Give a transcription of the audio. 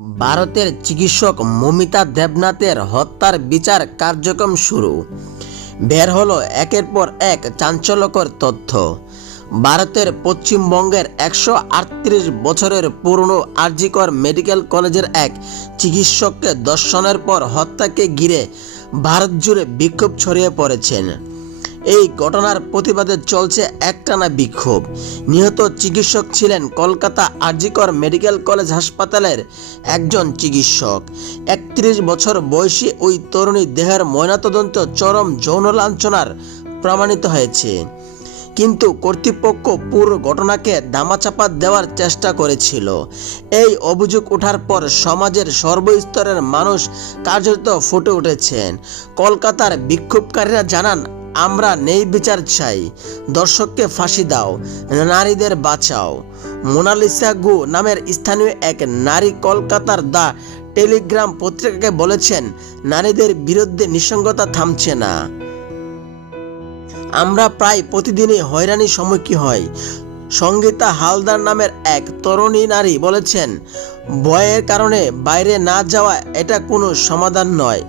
ভারতের চিকিৎসক মমিতা দেবনাথের হত্যার বিচার কার্যক্রম শুরু। বের হলো একের পর এক চাঞ্চল্যকর তথ্য। ভারতের পশ্চিমবঙ্গের একশো আটত্রিশ বছরের পুরনো আরজিকর মেডিকেল কলেজের এক চিকিৎসককে দর্শনের পর হত্যাকে ঘিরে ভারত জুড়ে বিক্ষোভ ছড়িয়ে পড়েছেন এই ঘটনার প্রতিবাদে চলছে একটানা বিক্ষোভ। নিহত চিকিৎসক ছিলেন কলকাতা আরজিকর মেডিকেল কলেজ হাসপাতালের একজন চিকিৎসক। একত্রিশ বছর বয়সী ওই তরুণী দেহের ময়নাতদন্ত চরম যৌন লাঞ্ছনার প্রমাণিত হয়েছে। কিন্তু কর্তৃপক্ষ পুরো ঘটনাকে দামাচাপা দেওয়ার চেষ্টা করেছিল। এই অভিযোগ ওঠার পর সমাজের সর্বস্তরের মানুষ কার্যত ফুটে উঠেছেন। কলকাতার বিক্ষোভকারীরা জানান আমরা নেই বিচার চাই। দর্শককে ফাঁসি দাও, নারীদের বাঁচাও। মোনালিসা গু নামের স্থানীয় এক নারী কলকাতার দ্য টেলিগ্রাম পত্রিকাকে বলেছেন, নারীদের বিরুদ্ধে নিঃসঙ্গতা থামছে না। আমরা প্রায় প্রতিদিনই হয়রানির সম্মুখীন হই। সঙ্গীতা হালদার নামের এক তরুণী নারী বলেছেন, ভয়ের কারণে বাইরে না যাওয়া এটা কোনো সমাধান নয়।